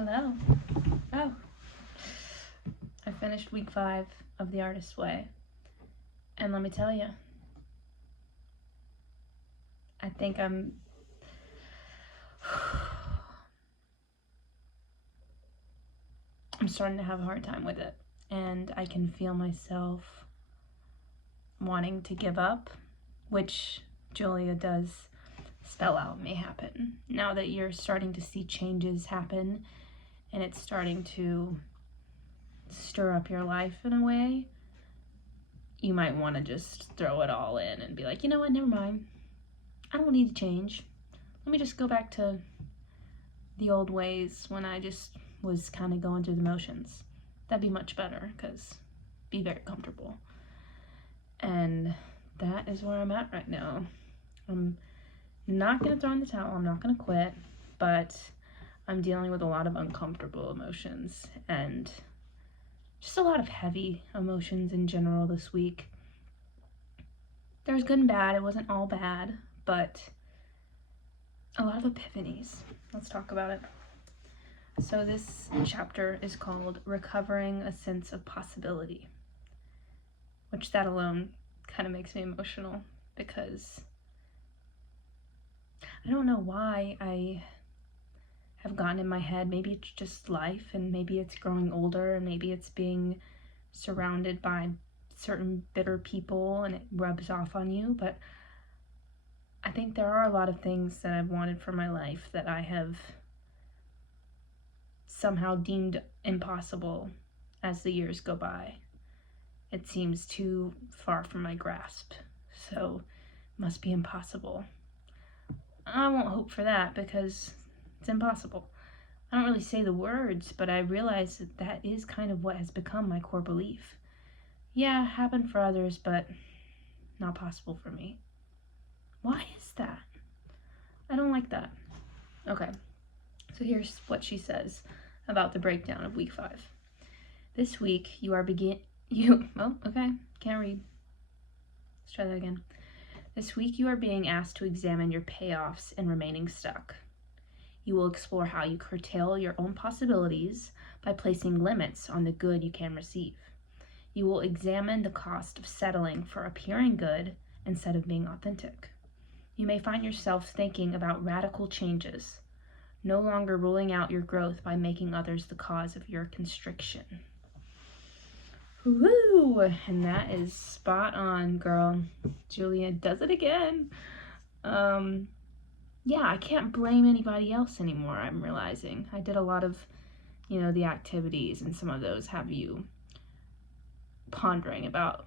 Hello. Oh, I finished week 5 of The Artist's Way, and let me tell you, I think I'm starting to have a hard time with it, and I can feel myself wanting to give up, which Julia does spell out may happen. Now that you're starting to see changes happen, and it's starting to stir up your life in a way, you might want to just throw it all in and be like, you know what, never mind. I don't need to change. Let me just go back to the old ways when I just was kind of going through the motions. That'd be much better, because be very comfortable. And that is where I'm at right now. I'm not going to throw in the towel. I'm not going to quit, but I'm dealing with a lot of uncomfortable emotions and just a lot of heavy emotions in general this week. There's good and bad. It wasn't all bad, but a lot of epiphanies. Let's talk about it. So this chapter is called Recovering a Sense of Possibility, which that alone kind of makes me emotional because I don't know why I have gotten in my head. Maybe it's just life, and maybe it's growing older, and maybe it's being surrounded by certain bitter people and it rubs off on you, but I think there are a lot of things that I've wanted for my life that I have somehow deemed impossible as the years go by. It seems too far from my grasp, so it must be impossible. I won't hope for that because it's impossible. I don't really say the words, but I realize that that is kind of what has become my core belief. Yeah, happened for others, but not possible for me. Why is that? I don't like that. Okay, so here's what she says about the breakdown of week 5. This week you are can't read. Let's try that again. This week you are being asked to examine your payoffs and remaining stuck. You will explore how you curtail your own possibilities by placing limits on the good you can receive. You will examine the cost of settling for appearing good instead of being authentic. You may find yourself thinking about radical changes, no longer ruling out your growth by making others the cause of your constriction. Woo! And that is spot on, girl. Julia does it again. Yeah, I can't blame anybody else anymore, I'm realizing. I did a lot of, the activities, and some of those have you pondering about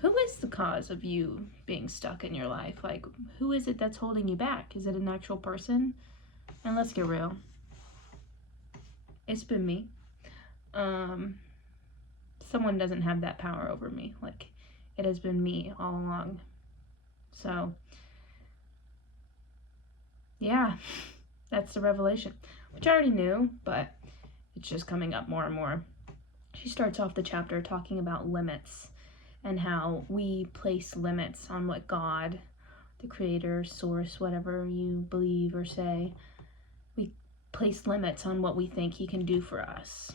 who is the cause of you being stuck in your life? Like, who is it that's holding you back? Is it an actual person? And let's get real. It's been me. Someone doesn't have that power over me. Like, it has been me all along. So, yeah, that's the revelation, which I already knew, but it's just coming up more and more. She starts off the chapter talking about limits and how we place limits on what God, the creator, source, whatever you believe or say, we place limits on what we think he can do for us.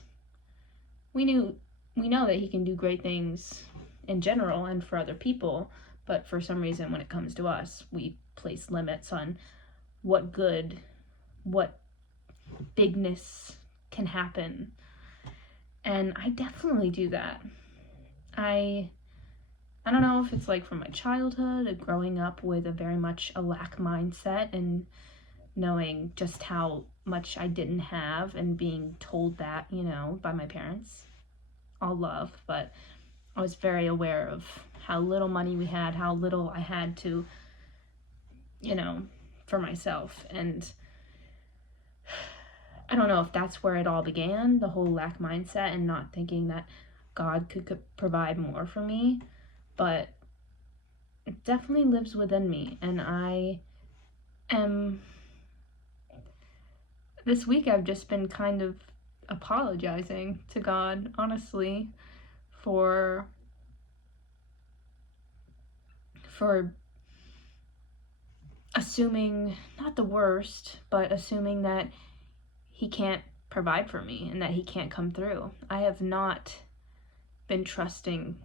We know that he can do great things in general and for other people, but for some reason when it comes to us, we place limits on what good, what bigness can happen. And I definitely do that. I don't know if it's like from my childhood, of growing up with a very much a lack mindset and knowing just how much I didn't have and being told that, by my parents. All love, but I was very aware of how little money we had, how little I had to, for myself. And I don't know if that's where it all began, the whole lack mindset and not thinking that God could provide more for me. But it definitely lives within me, and this week I've just been kind of apologizing to God, honestly, for assuming, not the worst, but assuming that he can't provide for me and that he can't come through. I have not been trusting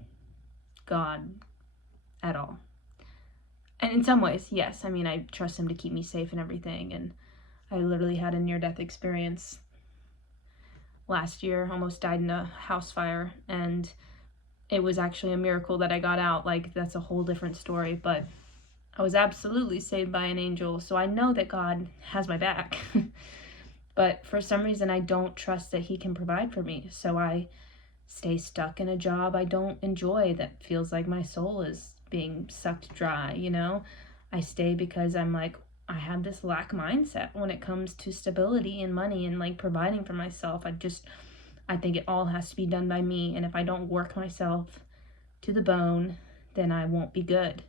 God at all. And in some ways, yes. I mean, I trust him to keep me safe and everything. And I literally had a near-death experience last year. Almost died in a house fire. And it was actually a miracle that I got out. Like, that's a whole different story. But I was absolutely saved by an angel. So I know that God has my back. But for some reason, I don't trust that he can provide for me. So I stay stuck in a job I don't enjoy that feels like my soul is being sucked dry, you know? I stay because I'm like, I have this lack mindset when it comes to stability and money and like providing for myself. I think it all has to be done by me. And if I don't work myself to the bone, then I won't be good.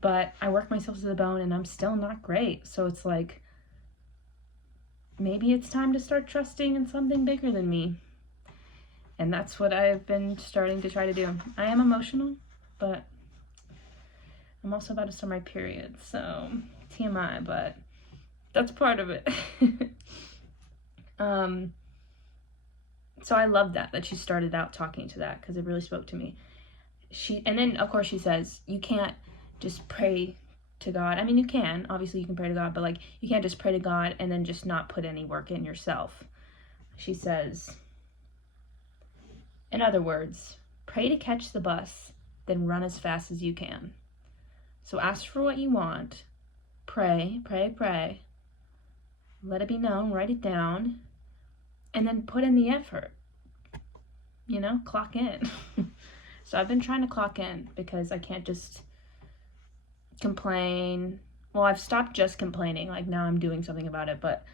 But I work myself to the bone and I'm still not great. So it's like, maybe it's time to start trusting in something bigger than me. And that's what I've been starting to try to do. I am emotional, but I'm also about to start my period, so TMI, but that's part of it. So I love that she started out talking to that because it really spoke to me. And then of course she says, you can't just pray to God. I mean, you can, obviously you can pray to God, but like you can't just pray to God and then just not put any work in yourself. She says, in other words, pray to catch the bus, then run as fast as you can. So ask for what you want, pray, pray, pray, let it be known, write it down, and then put in the effort. You know, clock in. So I've been trying to clock in because I can't just complain. Well, I've stopped just complaining, like now I'm doing something about it, but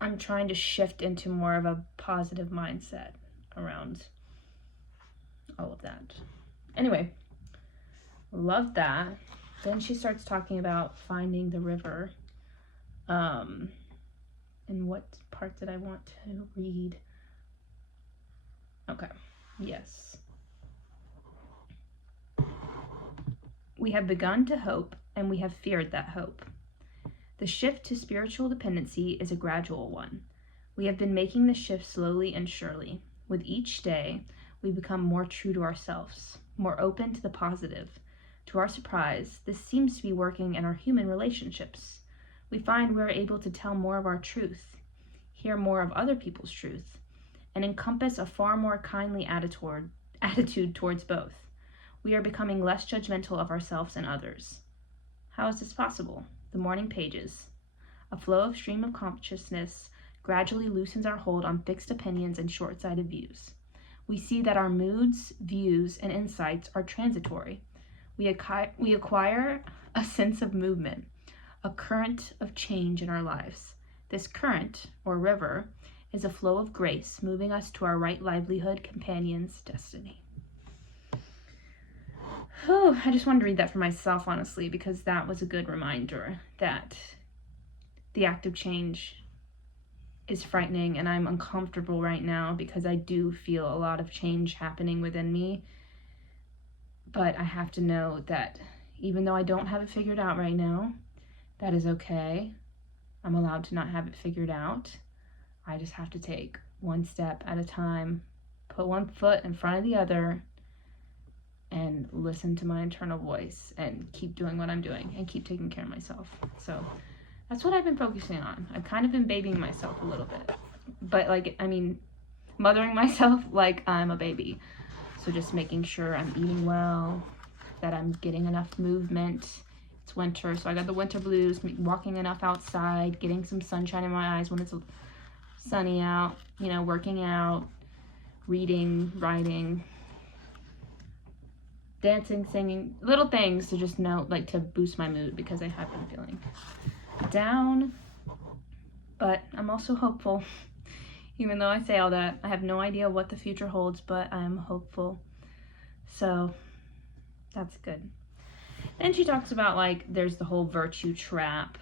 I'm trying to shift into more of a positive mindset around all of that. Anyway, love that. Then she starts talking about finding the river. And what part did I want to read? Okay, yes. We have begun to hope, and we have feared that hope. The shift to spiritual dependency is a gradual one. We have been making the shift slowly and surely. With each day, we become more true to ourselves, more open to the positive. To our surprise, this seems to be working in our human relationships. We find we're able to tell more of our truth, hear more of other people's truth, and encompass a far more kindly attitude towards both. We are becoming less judgmental of ourselves and others. How is this possible? The morning pages. A flow of stream of consciousness gradually loosens our hold on fixed opinions and short-sighted views. We see that our moods, views, and insights are transitory. We acquire a sense of movement, a current of change in our lives. This current, or river, is a flow of grace moving us to our right livelihood companion's destiny. Oh, I just wanted to read that for myself, honestly, because that was a good reminder that the act of change is frightening, and I'm uncomfortable right now because I do feel a lot of change happening within me. But I have to know that even though I don't have it figured out right now, that is okay. I'm allowed to not have it figured out. I just have to take one step at a time, put one foot in front of the other, and listen to my internal voice and keep doing what I'm doing and keep taking care of myself. So that's what I've been focusing on. I've kind of been babying myself a little bit, but mothering myself like I'm a baby. So just making sure I'm eating well, that I'm getting enough movement. It's winter, so I got the winter blues, walking enough outside, getting some sunshine in my eyes when it's sunny out, working out, reading, writing, dancing, singing, little things to just know, like to boost my mood because I have been feeling down. But I'm also hopeful. Even though I say all that, I have no idea what the future holds, but I'm hopeful. So that's good. Then she talks about there's the whole virtue trap,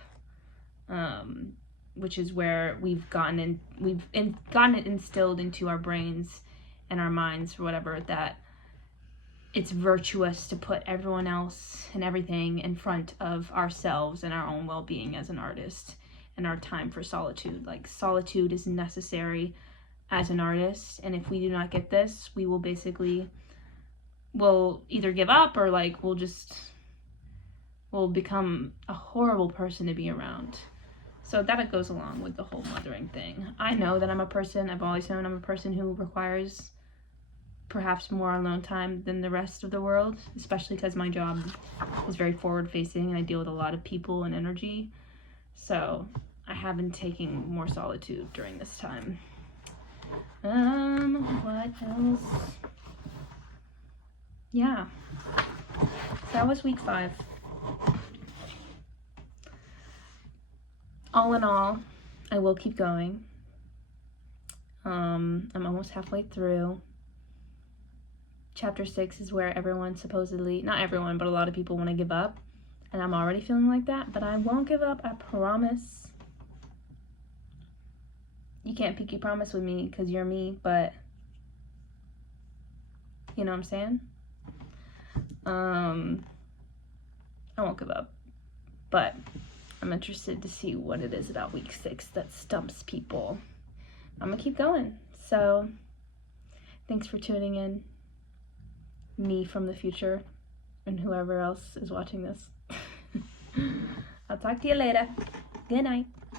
which is where we've gotten it instilled into our brains and our minds or whatever, that it's virtuous to put everyone else and everything in front of ourselves and our own well-being as an artist. and our time for solitude. Like, solitude is necessary as an artist, and if we do not get this, we will basically, we'll either give up or like we'll become a horrible person to be around. So that goes along with the whole mothering thing. I know that I've always known I'm a person who requires perhaps more alone time than the rest of the world, especially because my job is very forward facing and I deal with a lot of people and energy. So I have been taking more solitude during this time. What else? Yeah. That was week 5. All in all, I will keep going. I'm almost halfway through. Chapter 6 is where everyone supposedly, not everyone, but a lot of people want to give up. And I'm already feeling like that, but I won't give up, I promise. You can't pinky promise with me because you're me, but you know what I'm saying? I won't give up, but I'm interested to see what it is about week 6 that stumps people. I'm gonna keep going. So thanks for tuning in, me from the future, and whoever else is watching this. I'll talk to you later. Good night.